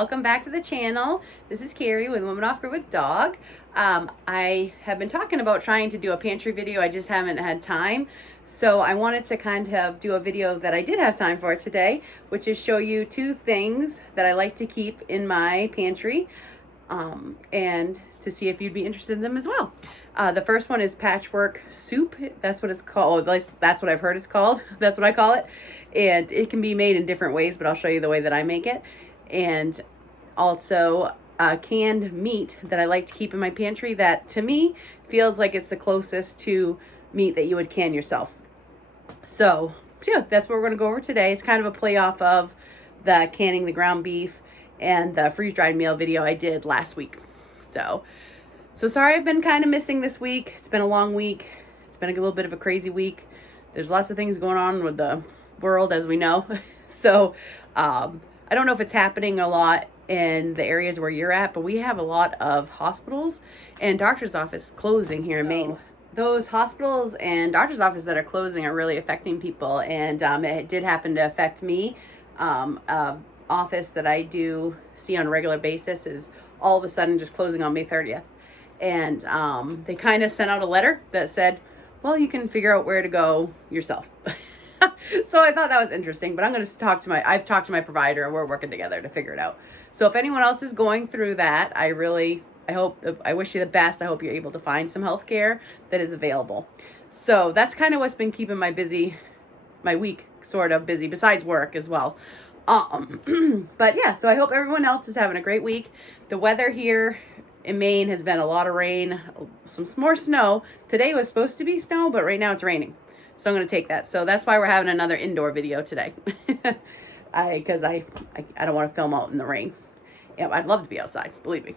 welcome back to the channel. This is Carrie with Woman Off Grid with Dog. I have been talking about trying to do a pantry video. I just haven't had time. So I wanted to kind of do a video that I did have time for today, which is show you two things that I like to keep in my pantry and to see if you'd be interested in them as well. The first one is patchwork soup. That's what it's called. At least that's what I've heard it's called. That's what I call it. And it can be made in different ways, but I'll show you the way that I make it. And also canned meat that I like to keep in my pantry that to me feels like it's the closest to meat that you would can yourself. So yeah, that's what we're going to go over today. It's kind of a play off of the canning the ground beef and the freeze-dried meal video I did last week. So sorry I've been kind of missing this week. It's been a long week. It's been a little bit of a crazy week. There's lots of things going on with the world, as we know. So I don't know if it's happening a lot in the areas where you're at, but we have a lot of hospitals and doctor's office closing here in Maine. Those hospitals and doctor's office that are closing are really affecting people, and it did happen to affect me. Office that I do see on a regular basis is all of a sudden just closing on May 30th. And they kind of sent out a letter that said, well, you can figure out where to go yourself. So I thought that was interesting, but I'm going to I've talked to my provider and we're working together to figure it out. So if anyone else is going through that, I wish you the best. I hope you're able to find some health care that is available. So that's kind of what's been keeping my week sort of busy, besides work as well. But yeah, so I hope everyone else is having a great week. The weather here in Maine has been a lot of rain, some more snow. Today was supposed to be snow, but right now it's raining. So I'm going to take that. So that's why we're having another indoor video today. Because I don't want to film out in the rain. Yeah, I'd love to be outside, believe me.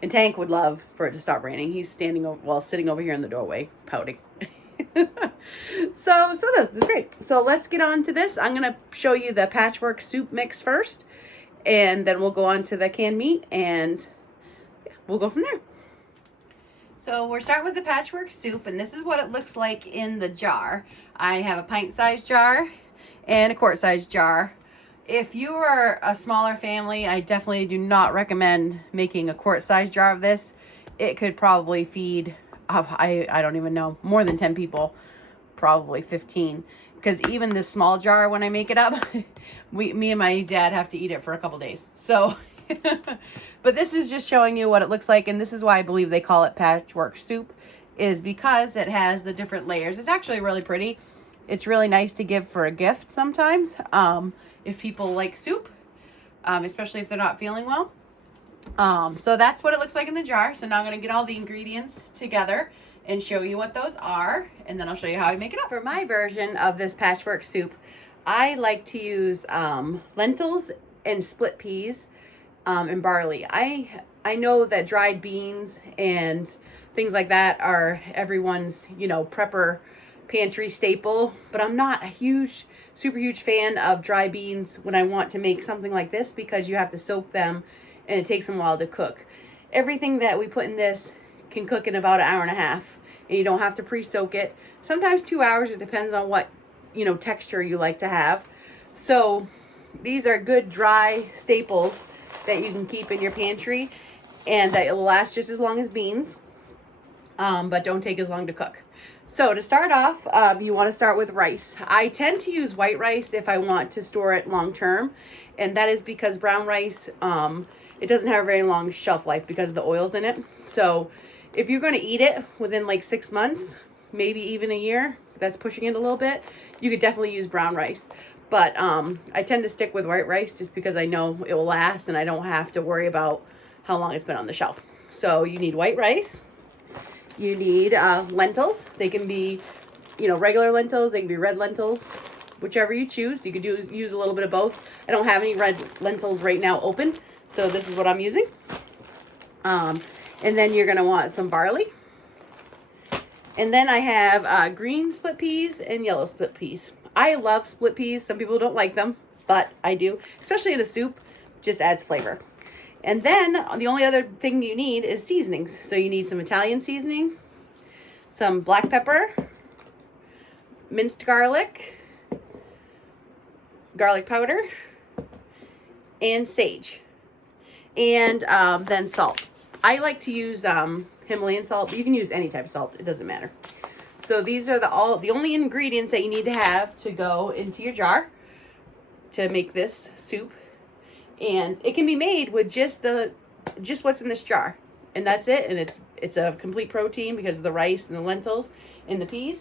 And Tank would love for it to stop raining. He's sitting over here in the doorway, pouting. So that's great. So let's get on to this. I'm going to show you the patchwork soup mix first, and then we'll go on to the canned meat, and yeah, we'll go from there. So we're starting with the patchwork soup, and this is what it looks like in the jar. I have a pint-sized jar and a quart-sized jar. If you are a smaller family, I definitely do not recommend making a quart-sized jar of this. It could probably feed, I don't even know, more than 10 people, probably 15. Because even this small jar, when I make it up, me and my dad have to eat it for a couple days. So, but this is just showing you what it looks like, and this is why I believe they call it patchwork soup, is because it has the different layers. It's actually really pretty. It's really nice to give for a gift sometimes, if people like soup, especially if they're not feeling well. So that's what it looks like in the jar. So now I'm going to get all the ingredients together and show you what those are, and then I'll show you how I make it up. For my version of this patchwork soup, I like to use lentils and split peas and barley. I know that dried beans and things like that are everyone's, prepper pantry staple, but I'm not a super huge fan of dry beans when I want to make something like this, because you have to soak them and it takes them a while to cook. Everything that we put in this can cook in about an hour and a half, and you don't have to pre-soak it. Sometimes 2 hours. It depends on what texture you like to have. So these are good dry staples that you can keep in your pantry, and that will last just as long as beans, but don't take as long to cook. So to start off, you want to start with rice. I tend to use white rice if I want to store it long term, and that is because brown rice, it doesn't have a very long shelf life because of the oils in it. So if you're going to eat it within like 6 months, maybe even a year, that's pushing it a little bit, you could definitely use brown rice. But I tend to stick with white rice just because I know it will last and I don't have to worry about how long it's been on the shelf. So you need white rice. You need lentils. They can be, regular lentils. They can be red lentils, whichever you choose. You could use a little bit of both. I don't have any red lentils right now open, so this is what I'm using. And then you're going to want some barley. And then I have green split peas and yellow split peas. I love split peas. Some people don't like them, but I do, especially in a soup. Just adds flavor. And then the only other thing you need is seasonings. So you need some Italian seasoning, some black pepper, minced garlic powder, and sage. and then salt. I like to use Himalayan salt, but you can use any type of salt. It doesn't matter. So these are the only ingredients that you need to have to go into your jar to make this soup. And it can be made with just what's in this jar, and that's it. And it's a complete protein because of the rice and the lentils and the peas.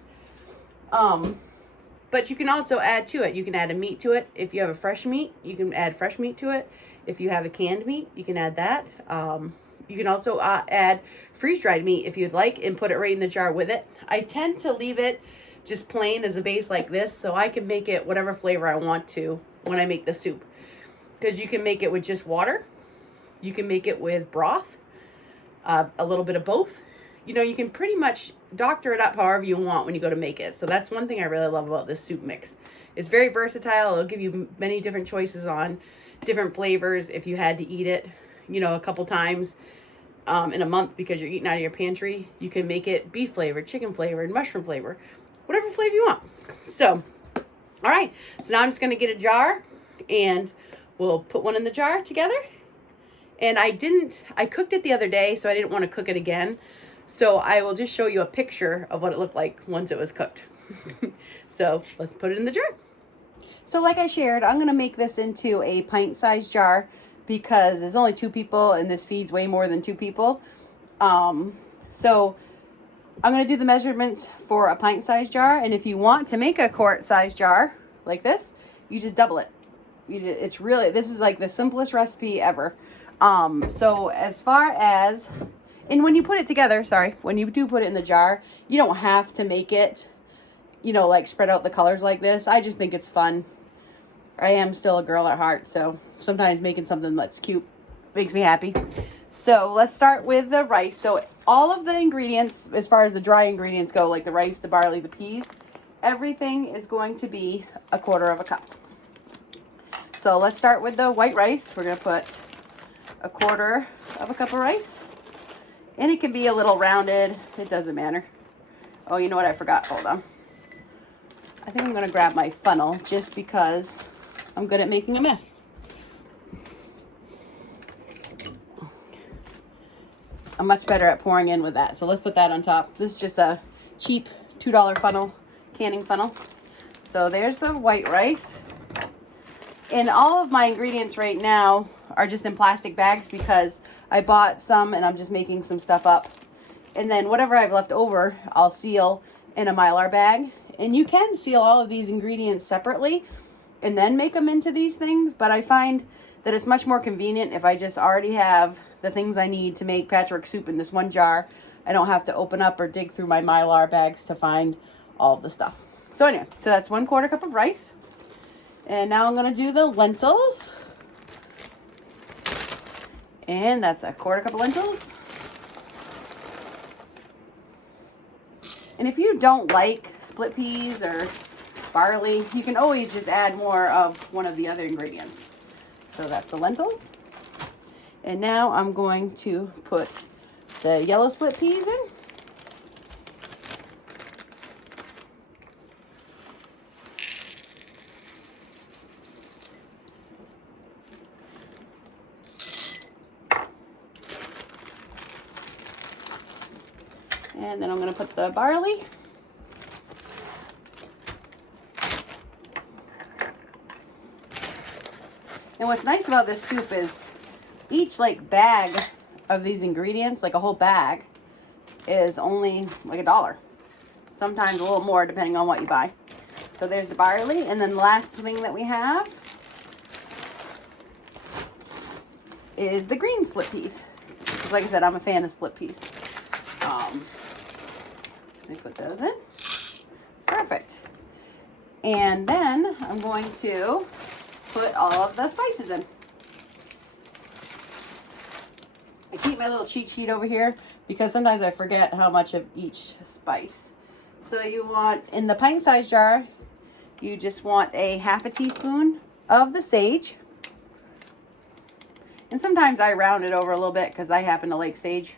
But you can also add to it. You can add a meat to it. If you have a fresh meat, you can add fresh meat to it. If you have a canned meat, you can add that. You can also add freeze-dried meat if you'd like and put it right in the jar with it. I tend to leave it just plain as a base like this so I can make it whatever flavor I want to when I make the soup. Because you can make it with just water. You can make it with broth, a little bit of both. You know, you can pretty much doctor it up however you want when you go to make it. So that's one thing I really love about this soup mix. It's very versatile. It'll give you many different choices on different flavors if you had to eat it, you know, a couple times in a month because you're eating out of your pantry. You can make it beef flavored, chicken flavored, mushroom flavor, whatever flavor you want. So, all right. So now I'm just going to get a jar and we'll put one in the jar together. And I cooked it the other day, so I didn't want to cook it again. So I will just show you a picture of what it looked like once it was cooked. So let's put it in the jar. So like I shared, I'm going to make this into a pint-sized jar because there's only 2 people and this feeds way more than 2 people. So I'm going to do the measurements for a pint-sized jar. And if you want to make a quart-sized jar like this, you just double it. It's really, this is like the simplest recipe ever. So as far as, and when you put it together, when you do put it in the jar, you don't have to make it, you know, like spread out the colors like this. I just think it's fun. I am still a girl at heart, so sometimes making something that's cute makes me happy. So let's start with the rice. So all of the ingredients, as far as the dry ingredients go, like the rice, the barley, the peas, everything is going to be 1/4 cup. So let's start with the white rice. We're going to put 1/4 cup of rice. And it can be a little rounded. It doesn't matter. Oh, you know what I forgot? Hold on. I think I'm going to grab my funnel just because I'm good at making a mess. I'm much better at pouring in with that. So let's put that on top. This is just a cheap $2 funnel, canning funnel. So there's the white rice. And all of my ingredients right now are just in plastic bags because I bought some and I'm just making some stuff up. And then whatever I've left over, I'll seal in a Mylar bag. And you can seal all of these ingredients separately and then make them into these things. But I find that it's much more convenient if I just already have the things I need to make patchwork soup in this one jar. I don't have to open up or dig through my Mylar bags to find all of the stuff. So anyway, so that's 1/4 cup of rice. And now I'm going to do the lentils. And that's 1/4 cup of lentils. And if you don't like split peas or barley, you can always just add more of one of the other ingredients. So that's the lentils. And now I'm going to put the yellow split peas in. And then I'm going to put the barley. And what's nice about this soup is each like bag of these ingredients, like a whole bag, is only like $1. Sometimes a little more depending on what you buy. So there's the barley. And then the last thing that we have is the green split peas. Because like I said, I'm a fan of split peas. Let me put those in. Perfect. And then I'm going to put all of the spices in. I keep my little cheat sheet over here because sometimes I forget how much of each spice. So you want, in the pint-sized jar, you just want a 1/2 teaspoon of the sage. And sometimes I round it over a little bit because I happen to like sage.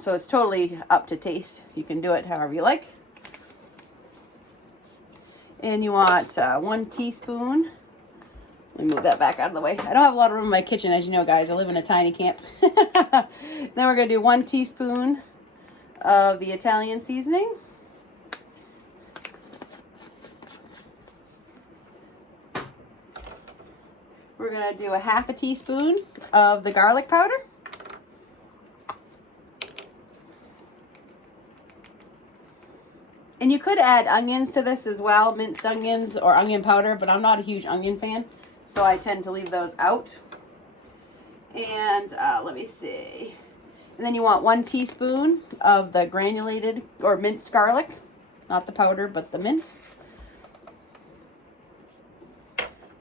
So it's totally up to taste. You can do it however you like. And you want 1 teaspoon Let me move that back out of the way. I don't have a lot of room in my kitchen, as you know, guys. I live in a tiny camp. Then we're going to do 1 teaspoon of the Italian seasoning. We're going to do a 1/2 teaspoon of the garlic powder. And you could add onions to this as well, minced onions or onion powder, but I'm not a huge onion fan, so I tend to leave those out. And let me see. And then you want 1 teaspoon of the granulated or minced garlic, not the powder, but the minced.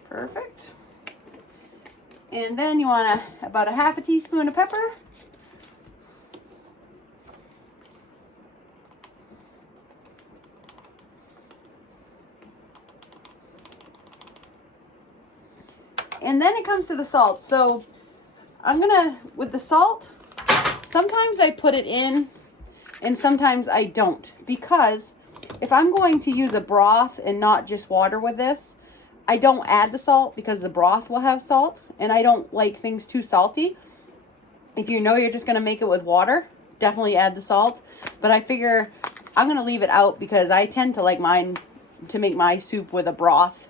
Perfect. And then you want about a 1/2 teaspoon of pepper. And then it comes to the salt. So I'm gonna, with the salt, sometimes I put it in and sometimes I don't, because if I'm going to use a broth and not just water with this, I don't add the salt because the broth will have salt, and I don't like things too salty. If you know you're just gonna make it with water, definitely add the salt. But I figure I'm gonna leave it out because I tend to like mine to make my soup with a broth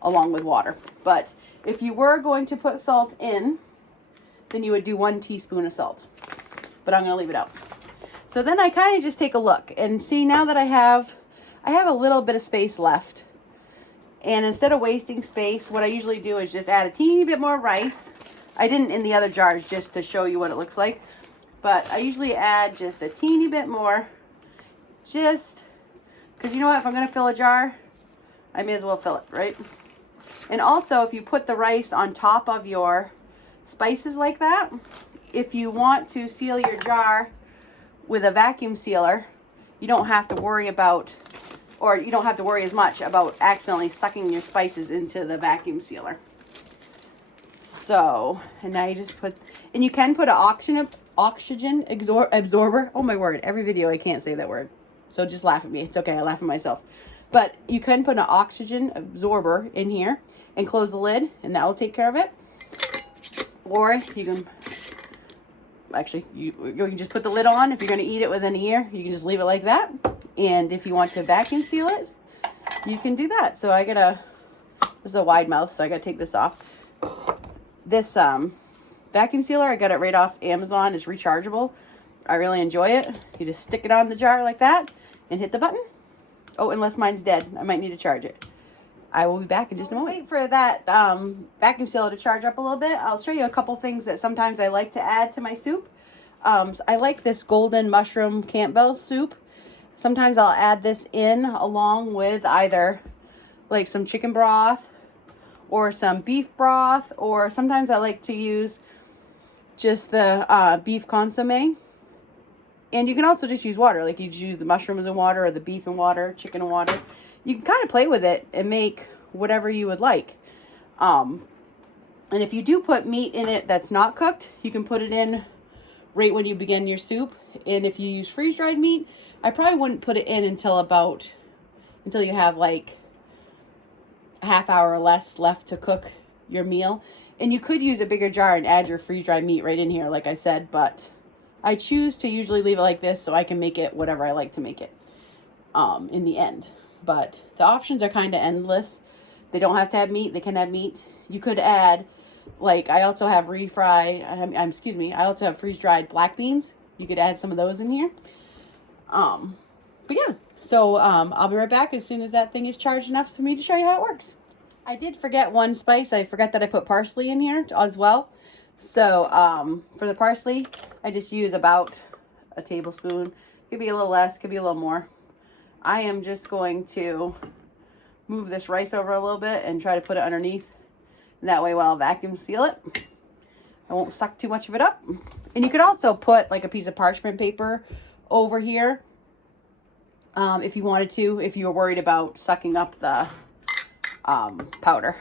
along with water. But if you were going to put salt in, then you would do 1 teaspoon of salt. But I'm gonna leave it out. So then I kind of just take a look and see, now that I have a little bit of space left. And instead of wasting space, what I usually do is just add a teeny bit more rice. I didn't in the other jars just to show you what it looks like. But I usually add just a teeny bit more. Just because, you know what, if I'm going to fill a jar, I may as well fill it, right? And also, if you put the rice on top of your spices like that, if you want to seal your jar with a vacuum sealer, you don't have to worry about, or you don't have to worry as much about accidentally sucking your spices into the vacuum sealer. So, and now you just put, and you can put an oxygen absorber. Oh my word, every video I can't say that word. So just laugh at me. It's okay, I laugh at myself. But you can put an oxygen absorber in here and close the lid, and that will take care of it. Or you can, actually, you can just put the lid on. If you're going to eat it with an ear, you can just leave it like that. And if you want to vacuum seal it, you can do that. So I got this is a wide mouth, so I got to take this off. This vacuum sealer, I got it right off Amazon. It's rechargeable. I really enjoy it. You just stick it on the jar like that and hit the button. Oh, unless mine's dead. I might need to charge it. I will be back in just a moment. Wait for that vacuum sealer to charge up a little bit. I'll show you a couple things that sometimes I like to add to my soup. I like this golden mushroom Campbell soup. Sometimes I'll add this in along with either like some chicken broth or some beef broth, or sometimes I like to use just the beef consomme. And you can also just use water, like you just use the mushrooms in water or the beef in water, chicken in water. You can kind of play with it and make whatever you would like. And if you do put meat in it that's not cooked, you can put it in right when you begin your soup. And if you use freeze-dried meat, I probably wouldn't put it in until you have like a half hour or less left to cook your meal. And you could use a bigger jar and add your freeze-dried meat right in here, like I said, but I choose to usually leave it like this so I can make it whatever I like to make it in the end. But the options are kind of endless. They don't have to have meat. They can have meat. You could add, like, I also have I also have freeze-dried black beans. You could add some of those in here. But yeah, so I'll be right back as soon as that thing is charged enough for me to show you how it works. I did forget one spice. I forgot that I put parsley in here as well. So for the parsley, I just use about a tablespoon. Could be a little less, could be a little more. I am just going to move this rice over a little bit and try to put it underneath. And that way while I vacuum seal it, I won't suck too much of it up. And you could also put like a piece of parchment paper over here if you wanted to, if you were worried about sucking up the powder.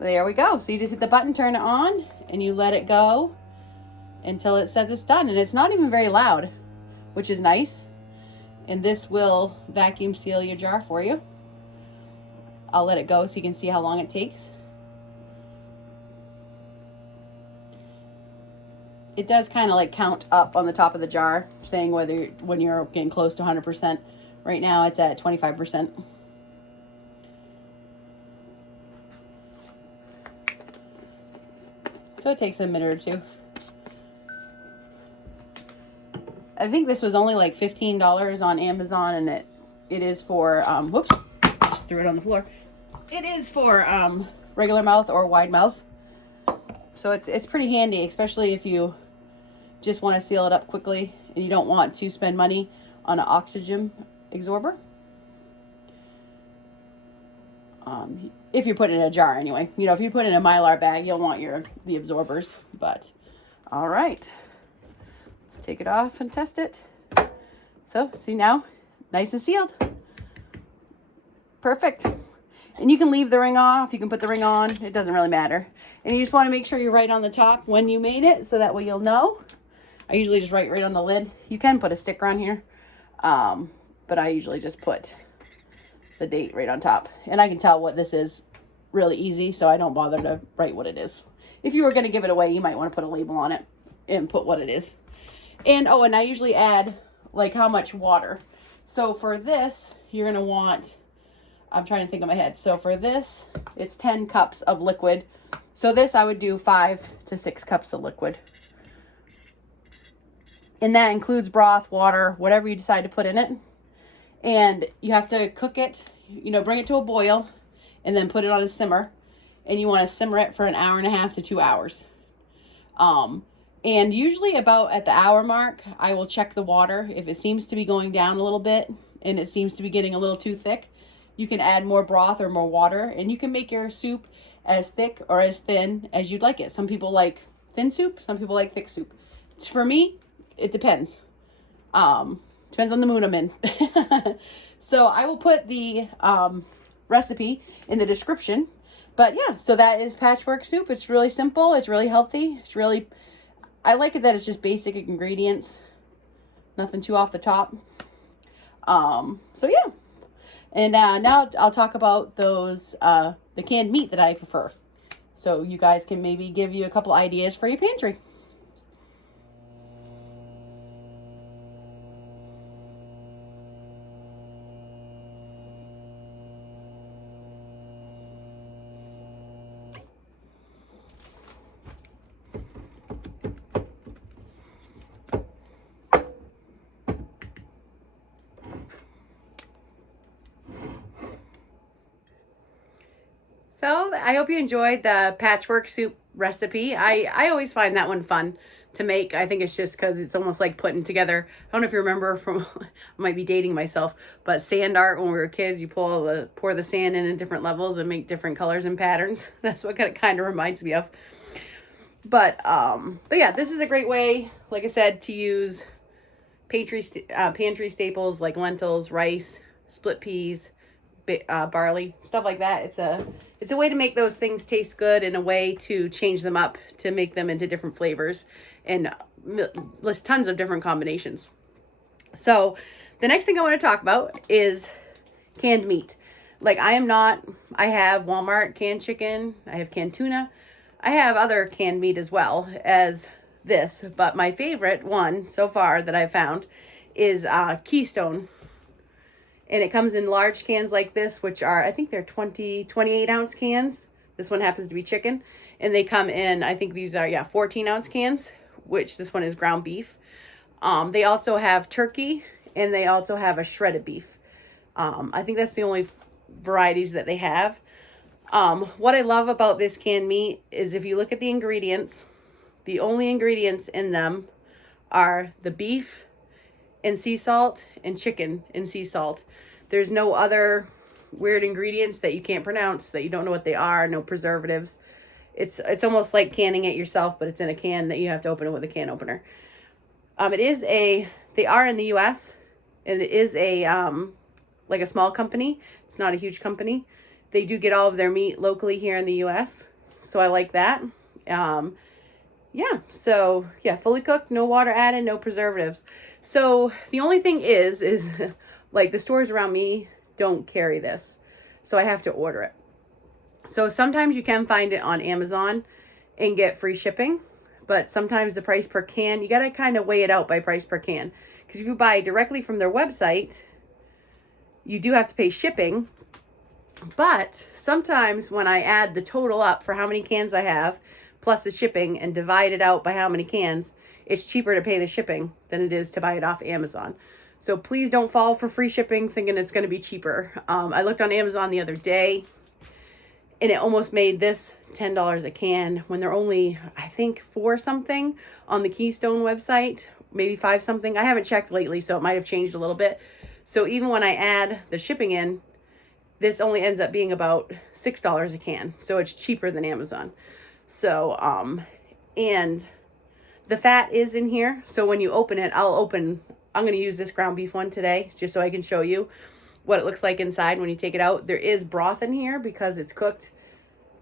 There we go. So you just hit the button, turn it on, and you let it go until it says it's done. And it's not even very loud, which is nice. And this will vacuum seal your jar for you. I'll let it go so you can see how long it takes. It does kind of like count up on the top of the jar, saying whether when you're getting close to 100%. Right now it's at 25%. So it takes a minute or two. I think this was only like $15 on Amazon, and it is for whoops, just threw it on the floor. It is for regular mouth or wide mouth. So it's pretty handy, especially if you just want to seal it up quickly and you don't want to spend money on an oxygen absorber. If you put it in a jar anyway. You know, if you put it in a Mylar bag, you'll want the absorbers. But, all right. Let's take it off and test it. So, see now, nice and sealed. Perfect. And you can leave the ring off. You can put the ring on. It doesn't really matter. And you just want to make sure you're right on the top when you made it, so that way you'll know. I usually just write right on the lid. You can put a sticker on here. But I usually just put the date right on top, and I can tell what this is really easy, so I don't bother to write what it is. If you were going to give it away, you might want to put a label on it and put what it is. And oh, and I usually add like how much water. So for this, you're going to want, I'm trying to think in my head. So for this, it's 10 cups of liquid. So this, I would do 5 to 6 cups of liquid. And that includes broth, water, whatever you decide to put in it. And you have to cook it, you know, bring it to a boil and then put it on a simmer. And you want to simmer it for an hour and a half to 2 hours. And usually about at the hour mark, I will check the water. If it seems to be going down a little bit and it seems to be getting a little too thick, you can add more broth or more water, and you can make your soup as thick or as thin as you'd like it. Some people like thin soup, some people like thick soup. For me, it depends. Depends on the mood I'm in. So I will put the recipe in the description. But yeah, so that is patchwork soup. It's really simple. It's really healthy. I like it that it's just basic ingredients. Nothing too off the top. So yeah. And now I'll talk about those, the canned meat that I prefer. So you guys can maybe give you a couple ideas for your pantry. So I hope you enjoyed the patchwork soup recipe. I always find that one fun to make. I think it's just because it's almost like putting together, I don't know if you remember from, I might be dating myself, but sand art when we were kids, you pour the sand in different levels and make different colors and patterns. That's what it kind of reminds me of. But yeah, this is a great way, like I said, to use pantry staples like lentils, rice, split peas, barley, stuff like that. It's a way to make those things taste good and a way to change them up to make them into different flavors and list tons of different combinations. So the next thing I want to talk about is canned meat. Like I have Walmart canned chicken, I have canned tuna, I have other canned meat as well as this, but my favorite one so far that I've found is Keystone. And it comes in large cans like this, which are, I think they're 28 ounce cans. This one happens to be chicken. And they come in, I think these are, 14 ounce cans, which this one is ground beef. They also have turkey, and they also have a shredded beef. I think that's the only varieties that they have. What I love about this canned meat is if you look at the ingredients, the only ingredients in them are the beef and sea salt and chicken and sea salt. There's no other weird ingredients that you can't pronounce, that you don't know what they are, no preservatives. It's almost like canning it yourself, but it's in a can that you have to open it with a can opener. They are in the US, and it is like a small company. It's not a huge company. They do get all of their meat locally here in the US, so I like that. yeah, so yeah, fully cooked, no water added, no preservatives. So the only thing is like the stores around me don't carry this, so I have to order it. So sometimes you can find it on Amazon and get free shipping, but sometimes the price per can, you got to kind of weigh it out by price per can. Because if you buy directly from their website, you do have to pay shipping. But sometimes when I add the total up for how many cans I have, plus the shipping, and divide it out by how many cans, it's cheaper to pay the shipping than it is to buy it off Amazon. So please don't fall for free shipping thinking it's going to be cheaper. I looked on Amazon the other day, and it almost made this $10 a can when they're only, I think, 4 something on the Keystone website, maybe 5 something. I haven't checked lately, so it might have changed a little bit. So even when I add the shipping in, this only ends up being about $6 a can. So it's cheaper than Amazon. So, and the fat is in here. So when you open it, I'm going to use this ground beef one today just so I can show you what it looks like inside when you take it out. There is broth in here because it's cooked.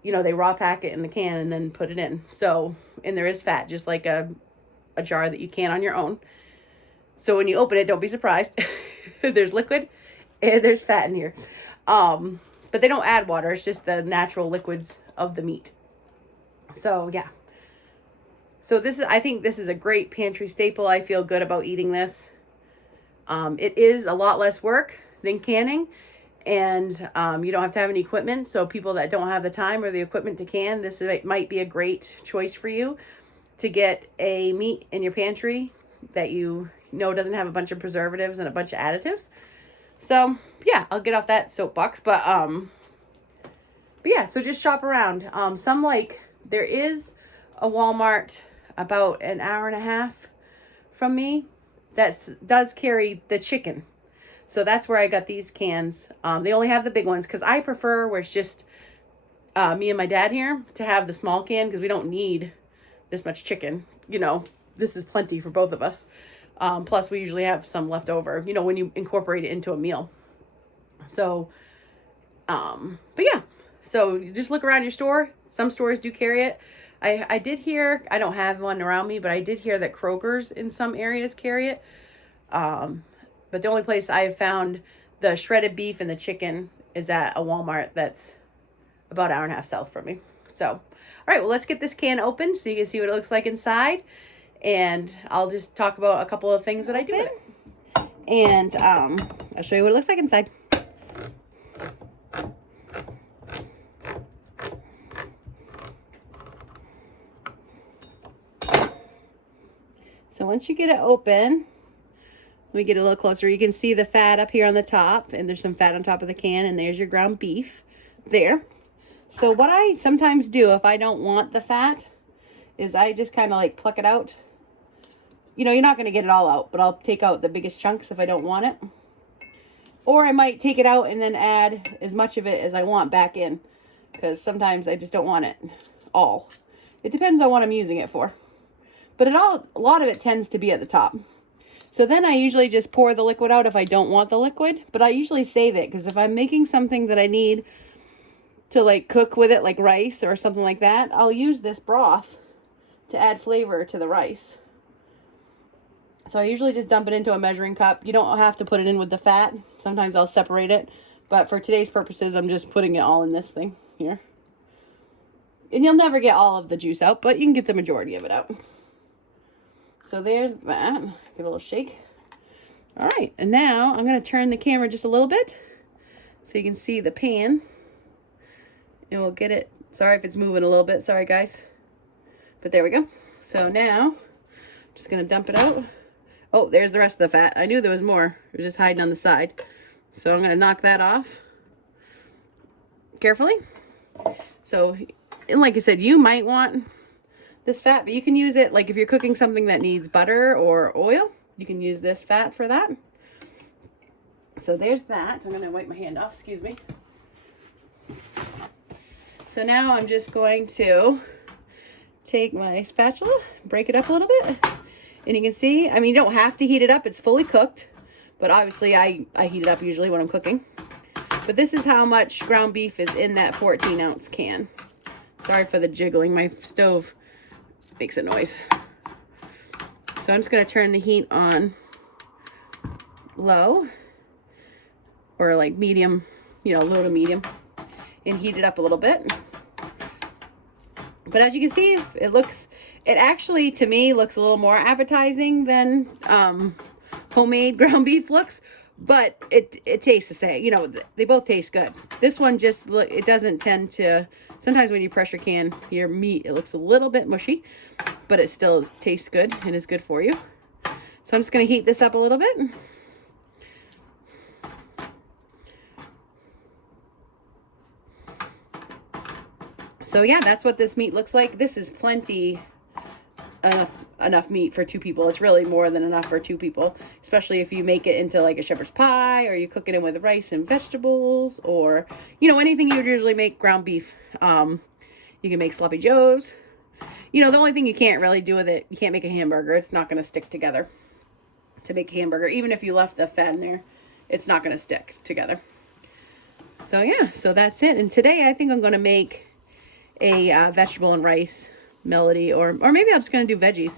You know, they raw pack it in the can and then put it in. So, and there is fat, just like a jar that you can on your own. So when you open it, don't be surprised. There's liquid and there's fat in here. But they don't add water. It's just the natural liquids of the meat. So yeah. So I think this is a great pantry staple. I feel good about eating this. It is a lot less work than canning, and you don't have to have any equipment. So people that don't have the time or the equipment to can, this might be a great choice for you to get a meat in your pantry that you know doesn't have a bunch of preservatives and a bunch of additives. So yeah, I'll get off that soapbox, but yeah, so just shop around. There is a Walmart about an hour and a half from me that does carry the chicken. So that's where I got these cans. They only have the big ones because I prefer where it's just me and my dad here to have the small can because we don't need this much chicken. You know, this is plenty for both of us. Plus we usually have some left over, you know, when you incorporate it into a meal. So, but yeah, so you just look around your store. Some stores do carry it. I did hear, I don't have one around me, but I did hear that Kroger's in some areas carry it. But the only place I have found the shredded beef and the chicken is at a Walmart that's about an hour and a half south from me. So, all right, well, let's get this can open so you can see what it looks like inside. And I'll just talk about a couple of things that I do with it. And I'll show you what it looks like inside. So once you get it open, let me get a little closer. You can see the fat up here on the top, and there's some fat on top of the can, and there's your ground beef there. So what I sometimes do if I don't want the fat is I just kind of like pluck it out. You know, you're not going to get it all out, but I'll take out the biggest chunks if I don't want it. Or I might take it out and then add as much of it as I want back in, because sometimes I just don't want it all. It depends on what I'm using it for. But a lot of it tends to be at the top. So then I usually just pour the liquid out if I don't want the liquid. But I usually save it because if I'm making something that I need to like cook with it, like rice or something like that, I'll use this broth to add flavor to the rice. So I usually just dump it into a measuring cup. You don't have to put it in with the fat. Sometimes I'll separate it. But for today's purposes, I'm just putting it all in this thing here. And you'll never get all of the juice out, but you can get the majority of it out. So there's that. Give it a little shake. All right, and now I'm going to turn the camera just a little bit so you can see the pan. And we'll get it. Sorry if it's moving a little bit. Sorry, guys. But there we go. So now, I'm just going to dump it out. Oh, there's the rest of the fat. I knew there was more. It was just hiding on the side. So I'm going to knock that off carefully. So, and like I said, you might want this fat, but you can use it like if you're cooking something that needs butter or oil, you can use this fat for that. So there's that. I'm going to wipe my hand off, excuse me. So now I'm just going to take my spatula, break it up a little bit. And you can see, I mean, you don't have to heat it up. It's fully cooked, but obviously I heat it up usually when I'm cooking. But this is how much ground beef is in that 14-ounce can. Sorry for the jiggling. My stove makes a noise. So I'm just going to turn the heat on low, or like medium, you know, low to medium, and heat it up a little bit. But as you can see, it actually, to me, looks a little more appetizing than homemade ground beef looks, but it tastes the same. You know, they both taste good. This one just, it doesn't tend to, sometimes when you pressure can your meat, it looks a little bit mushy, but it still tastes good and is good for you. So I'm just going to heat this up a little bit. So yeah, that's what this meat looks like. This is plenty enough meat for 2 people. It's really more than enough for 2 people, especially if you make it into like a shepherd's pie, or you cook it in with rice and vegetables, or, you know, anything you would usually make ground beef. You can make sloppy joes. You know, the only thing you can't really do with it, you can't make a hamburger. It's not going to stick together to make a hamburger. Even if you left the fat in there, it's not going to stick together. So yeah, so that's it. And today I think I'm going to make a vegetable and rice melody, or maybe I'm just going to do veggies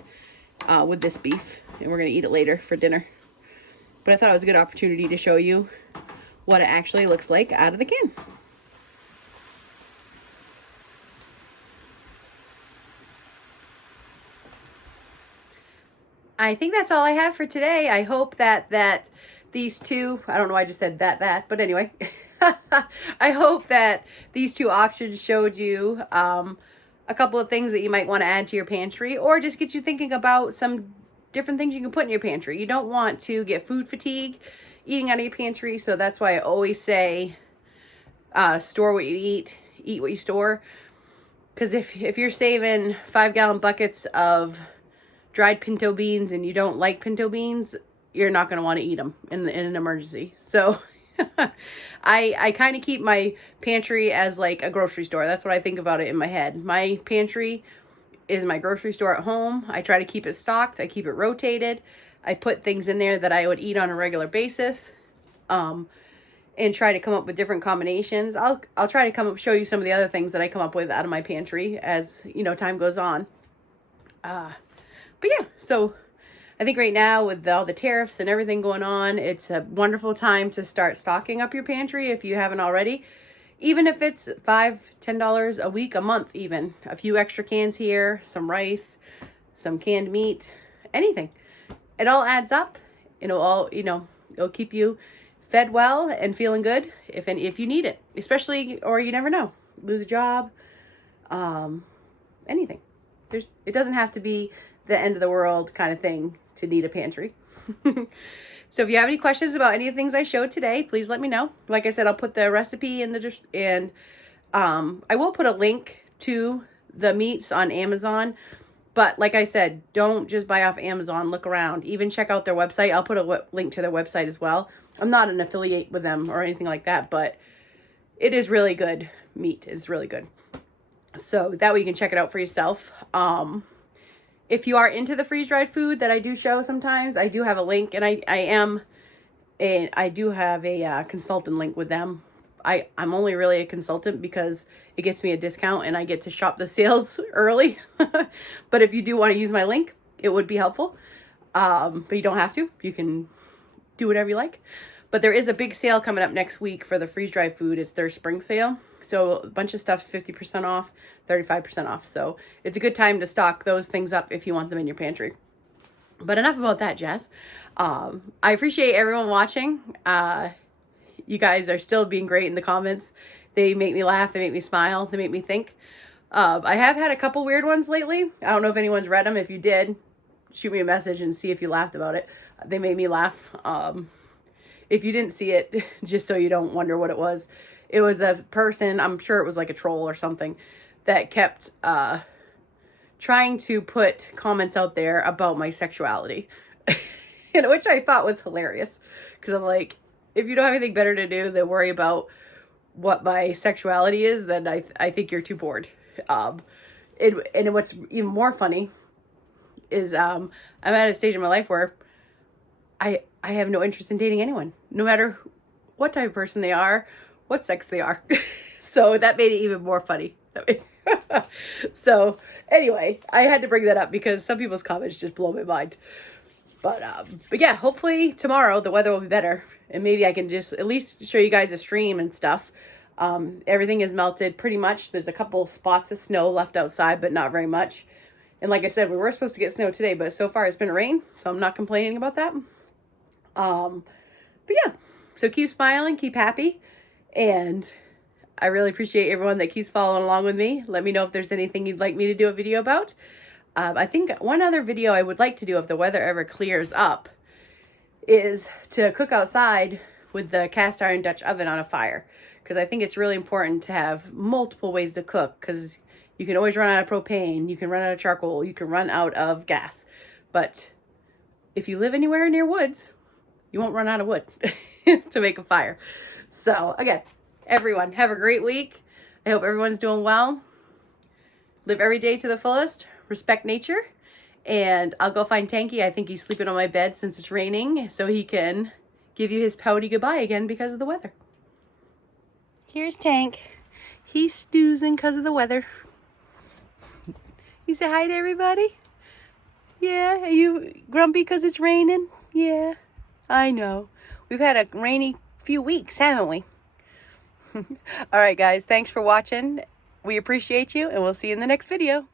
with this beef, and we're going to eat it later for dinner. But I thought it was a good opportunity to show you what it actually looks like out of the can. I think that's all I have for today. I hope that these two, I don't know why I just said that, but anyway, I hope that these 2 options showed you a couple of things that you might want to add to your pantry, or just get you thinking about some different things you can put in your pantry. You don't want to get food fatigue eating out of your pantry, so that's why I always say store what you eat what you store. Because if you're saving 5-gallon buckets of dried pinto beans and you don't like pinto beans, you're not going to want to eat them in an emergency. So I kind of keep my pantry as like a grocery store. That's what I think about it in my head. My pantry is my grocery store at home. I try to keep it stocked. I keep it rotated. I put things in there that I would eat on a regular basis, and try to come up with different combinations. I'll try to show you some of the other things that I come up with out of my pantry as, you know, time goes on. But yeah, so I think right now with all the tariffs and everything going on, it's a wonderful time to start stocking up your pantry if you haven't already. Even if it's $5, $10 a week, a month even. A few extra cans here, some rice, some canned meat, anything. It all adds up. It'll all, you know, it'll keep you fed well and feeling good if you need it. Especially, or you never know, lose a job, anything. It doesn't have to be the end of the world kind of thing to need a pantry. So if you have any questions about any of the things I showed today, please let me know. Like I said, I'll put the recipe in I will put a link to the meats on Amazon. But like I said, don't just buy off Amazon. Look around. Even check out their website. I'll put a link to their website as well. I'm not an affiliate with them or anything like that, but it is really good meat. It's really good. So that way you can check it out for yourself. If you are into the freeze-dried food that I do show sometimes, I do have a link, and I do have a consultant link with them. I'm only really a consultant because it gets me a discount and I get to shop the sales early. But if you do want to use my link, it would be helpful. But you don't have to. You can do whatever you like. But there is a big sale coming up next week for the freeze-dried food. It's their spring sale. So a bunch of stuff's 50% off, 35% off. So it's a good time to stock those things up if you want them in your pantry. But enough about that, Jess. I appreciate everyone watching. You guys are still being great in the comments. They make me laugh. They make me smile. They make me think. I have had a couple weird ones lately. I don't know if anyone's read them. If you did, shoot me a message and see if you laughed about it. They made me laugh. If you didn't see it, just so you don't wonder what it was a person, I'm sure it was like a troll or something, that kept trying to put comments out there about my sexuality, which I thought was hilarious, because I'm like, if you don't have anything better to do than worry about what my sexuality is, then I think you're too bored. And what's even more funny is I'm at a stage in my life where I have no interest in dating anyone, no matter what type of person they are, what sex they are. So that made it even more funny. So anyway, I had to bring that up because some people's comments just blow my mind. But yeah, hopefully tomorrow the weather will be better, and maybe I can just at least show you guys a stream and stuff. Everything is melted pretty much. There's a couple spots of snow left outside, but not very much. And like I said, we were supposed to get snow today, but so far it's been rain, so I'm not complaining about that. But yeah, so keep smiling, keep happy, and I really appreciate everyone that keeps following along with me. Let me know if there's anything you'd like me to do a video about. I think one other video I would like to do if the weather ever clears up is to cook outside with the cast iron Dutch oven on a fire, because I think it's really important to have multiple ways to cook, because you can always run out of propane, you can run out of charcoal, you can run out of gas. But if you live anywhere near woods, you won't run out of wood to make a fire. So again, everyone, have a great week. I hope everyone's doing well. Live every day to the fullest. Respect nature. And I'll go find Tanky. I think he's sleeping on my bed since it's raining, so he can give you his pouty goodbye again because of the weather. Here's Tank. He's snoozing because of the weather. You say hi to everybody? Yeah, are you grumpy because it's raining? Yeah, I know. We've had a rainy few weeks, haven't we? All right, guys, thanks for watching. We appreciate you, and we'll see you in the next video.